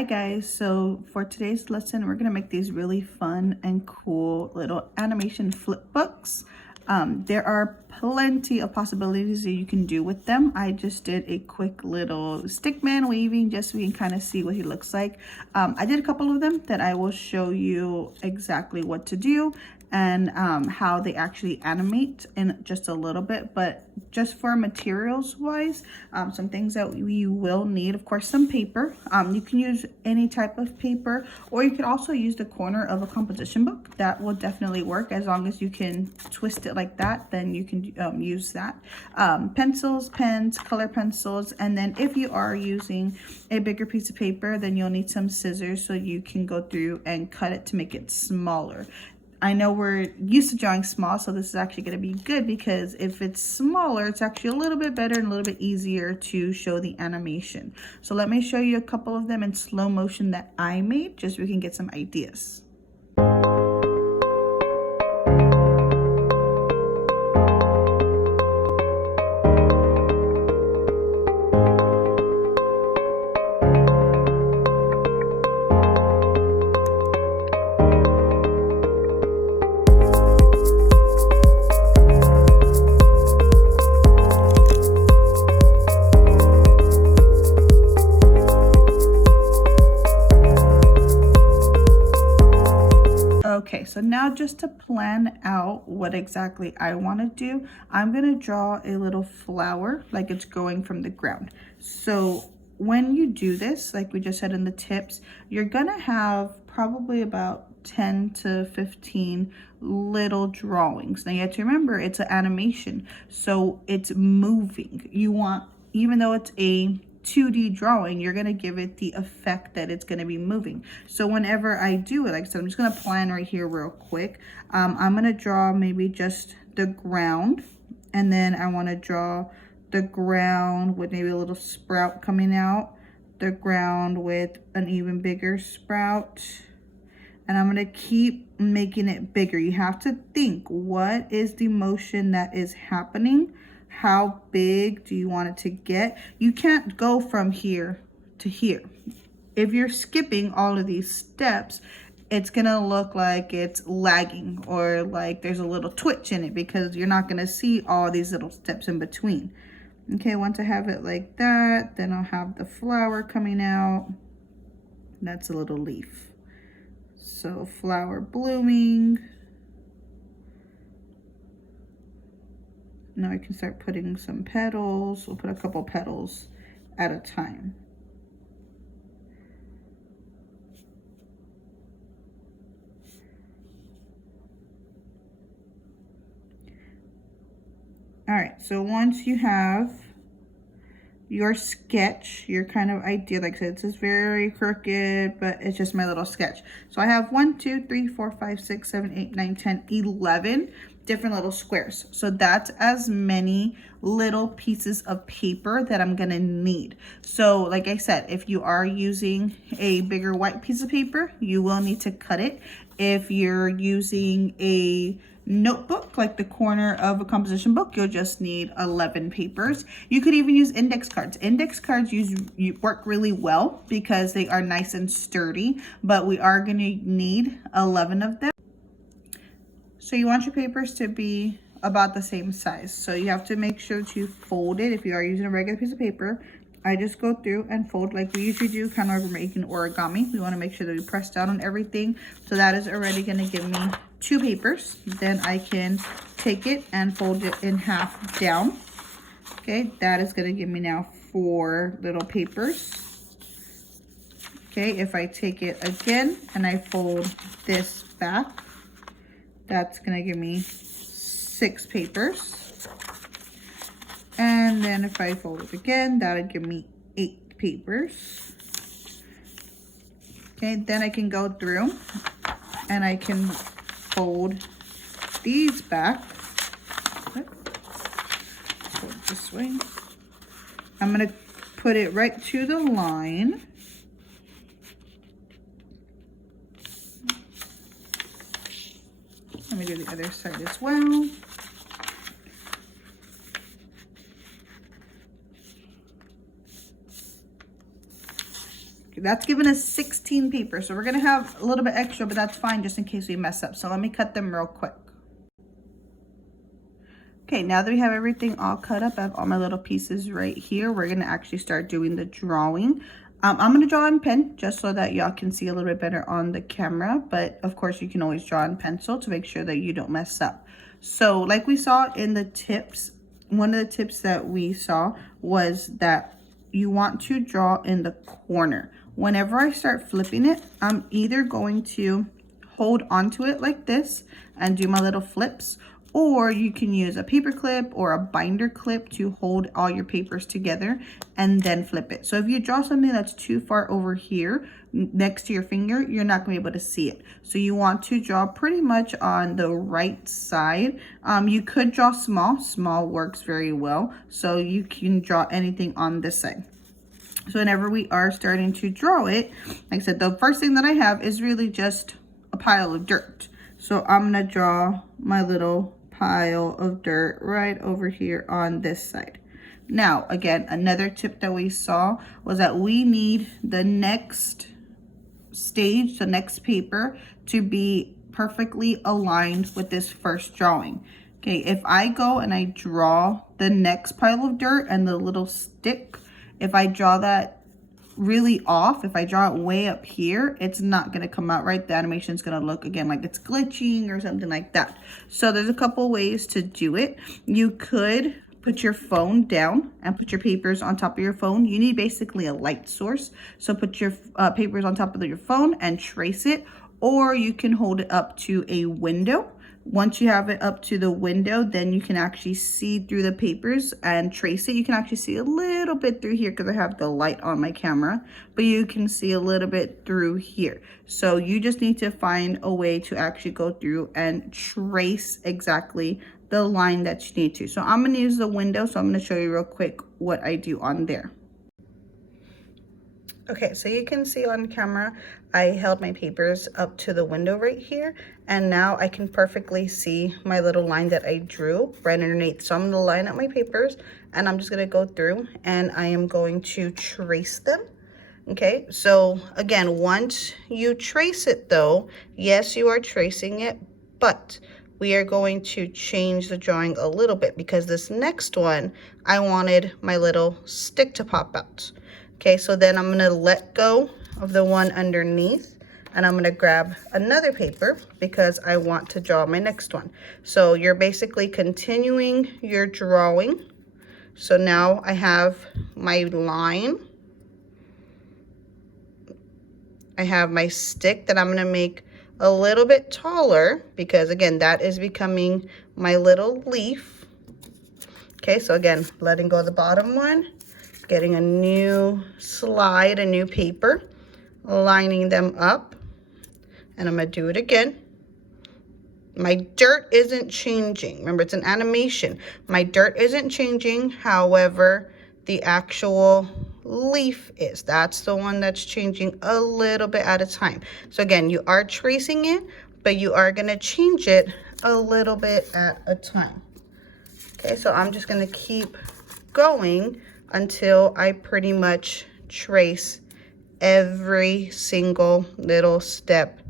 Hi guys, so for today's lesson we're gonna make these really fun and cool little animation flip books. There are plenty of possibilities that you can do with them. I just did a quick little stickman waving just so we can kind of see what he looks like. I did a couple of them that I will show you exactly what to do and how they actually animate in just a little bit. But just for materials wise, some things that we will need, of course, some paper. You can use any type of paper, or you could also use the corner of a composition book. That will definitely work as long as you can twist it like that. Then you can use that. Pencils, pens, color pencils, and then if you are using a bigger piece of paper, then you'll need some scissors so you can go through and cut it to make it smaller. I know we're used to drawing small, so this is actually going to be good because if it's smaller, it's actually a little bit better and a little bit easier to show the animation. So let me show you a couple of them in slow motion that I made, just so we can get some ideas. Okay, so now just to plan out what exactly I want to do, I'm going to draw a little flower like it's growing from the ground. So when you do this, like we just said in the tips, you're going to have probably about 10 to 15 little drawings. Now you have to remember it's an animation, so it's moving. You want, even though it's a 2D drawing, you're going to give it the effect that it's going to be moving. So whenever I do it, like I said, I'm just going to plan right here real quick. I'm going to draw maybe just the ground, and then I want to draw the ground with maybe a little sprout coming out, the ground with an even bigger sprout, and I'm going to keep making it bigger. You have to think, what is the motion that is happening? How big do you want it to get? You can't go from here to here. If you're skipping all of these steps, it's gonna look like it's lagging or like there's a little twitch in it because you're not gonna see all these little steps in between. Okay, once I have it like that, then I'll have the flower coming out. That's a little leaf. So flower blooming. Now I can start putting some petals. We'll put a couple petals at a time. All right, so once you have your sketch, your kind of idea, like I said, this is very crooked, but it's just my little sketch. So I have 1, 2, 3, 4, 5, 6, 7, 8, 9, 10, 11 different little squares. So that's as many little pieces of paper that I'm gonna need. So like I said, if you are using a bigger white piece of paper, you will need to cut it. If you're using a notebook, like the corner of a composition book, you'll just need 11 papers. You could even use index cards. Index cards work really well because they are nice and sturdy, but we are going to need 11 of them. So you want your papers to be about the same size. So you have to make sure that you fold it. If you are using a regular piece of paper, I just go through and fold like we usually do, kind of like we're making origami. We want to make sure that we press down on everything. So that is already going to give me 2 papers. Then I can take it and fold it in half down. Okay, that is going to give me now 4 little papers. Okay, if I take it again and I fold this back, that's going to give me 6 papers. And then if I fold it again, that'll give me 8 papers. Okay, then I can go through and I can fold these back. Fold it this way. I'm gonna put it right to the line. Let me do the other side as well. that's giving us 16 papers. So we're gonna have a little bit extra, but that's fine just in case we mess up. So let me cut them real quick. Okay, now that we have everything all cut up, I have all my little pieces right here. We're gonna actually start doing the drawing. I'm gonna draw in pen just so that y'all can see a little bit better on the camera, but of course you can always draw in pencil to make sure that you don't mess up. So like we saw in the tips, one of the tips that we saw was that you want to draw in the corner. Whenever I start flipping it, I'm either going to hold onto it like this and do my little flips, or you can use a paper clip or a binder clip to hold all your papers together and then flip it. So if you draw something that's too far over here next to your finger, you're not gonna be able to see it. So you want to draw pretty much on the right side. You could draw small works very well. So you can draw anything on this side. So whenever we are starting to draw it, like I said, the first thing that I have is really just a pile of dirt. So I'm gonna draw my little pile of dirt right over here on this side. Now, again, another tip that we saw was that we need the next stage, the next paper, to be perfectly aligned with this first drawing. Okay, if I go and I draw the next pile of dirt and the little stick, if I draw that really off, if I draw it way up here, it's not going to come out right. The animation's going to look again like it's glitching or something like that. So there's a couple ways to do it. You could put your phone down and put your papers on top of your phone. You need basically a light source. So put your papers on top of your phone and trace it, or you can hold it up to a window. Once you have it up to the window, then you can actually see through the papers and trace it. You can actually see a little bit through here because I have the light on my camera, but you can see a little bit through here. So you just need to find a way to actually go through and trace exactly the line that you need to. So I'm going to use the window, so I'm going to show you real quick what I do on there. Okay, so you can see on camera, I held my papers up to the window right here, and now I can perfectly see my little line that I drew right underneath. So I'm going to line up my papers, and I'm just going to go through, and I am going to trace them. Okay, so again, once you trace it though, yes, you are tracing it, but we are going to change the drawing a little bit because this next one, I wanted my little stick to pop out. Okay, so then I'm gonna let go of the one underneath, and I'm gonna grab another paper because I want to draw my next one. So you're basically continuing your drawing. So now I have my line. I have my stick that I'm gonna make a little bit taller because again, that is becoming my little leaf. Okay, so again, letting go of the bottom one, getting a new slide, a new paper, lining them up, and I'm gonna do it again. My dirt isn't changing. Remember, it's an animation. My dirt isn't changing, however, the actual leaf is. That's the one that's changing a little bit at a time. So again, you are tracing it, but you are gonna change it a little bit at a time. Okay, so I'm just gonna keep going until I pretty much trace every single little step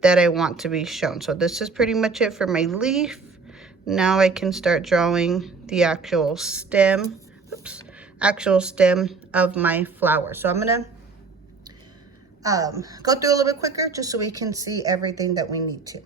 that I want to be shown. So this is pretty much it for my leaf. Now I can start drawing the actual stem, actual stem of my flower. So I'm gonna go through a little bit quicker just so we can see everything that we need to.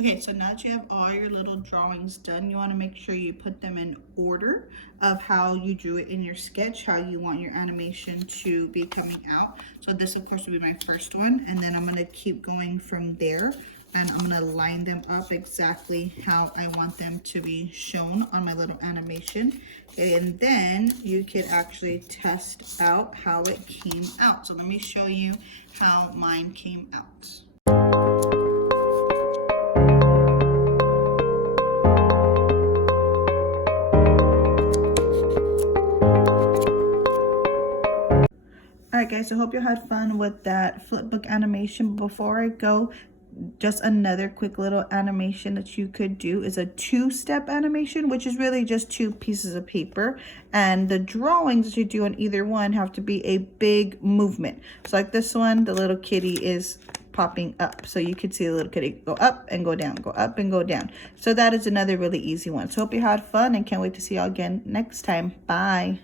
Okay, so now that you have all your little drawings done, you want to make sure you put them in order of how you drew it in your sketch, how you want your animation to be coming out. So this, of course, will be my first one, and then I'm going to keep going from there, and I'm going to line them up exactly how I want them to be shown on my little animation. Okay, and then you can actually test out how it came out. So let me show you how mine came out. Alright guys, I hope you had fun with that flipbook animation. Before I go, just another quick little animation that you could do is a two-step animation, which is really just two pieces of paper, and the drawings that you do on either one have to be a big movement. So like this one, the little kitty is popping up, so you could see the little kitty go up and go down, go up and go down. So that is another really easy one. So hope you had fun and can't wait to see y'all again next time. Bye.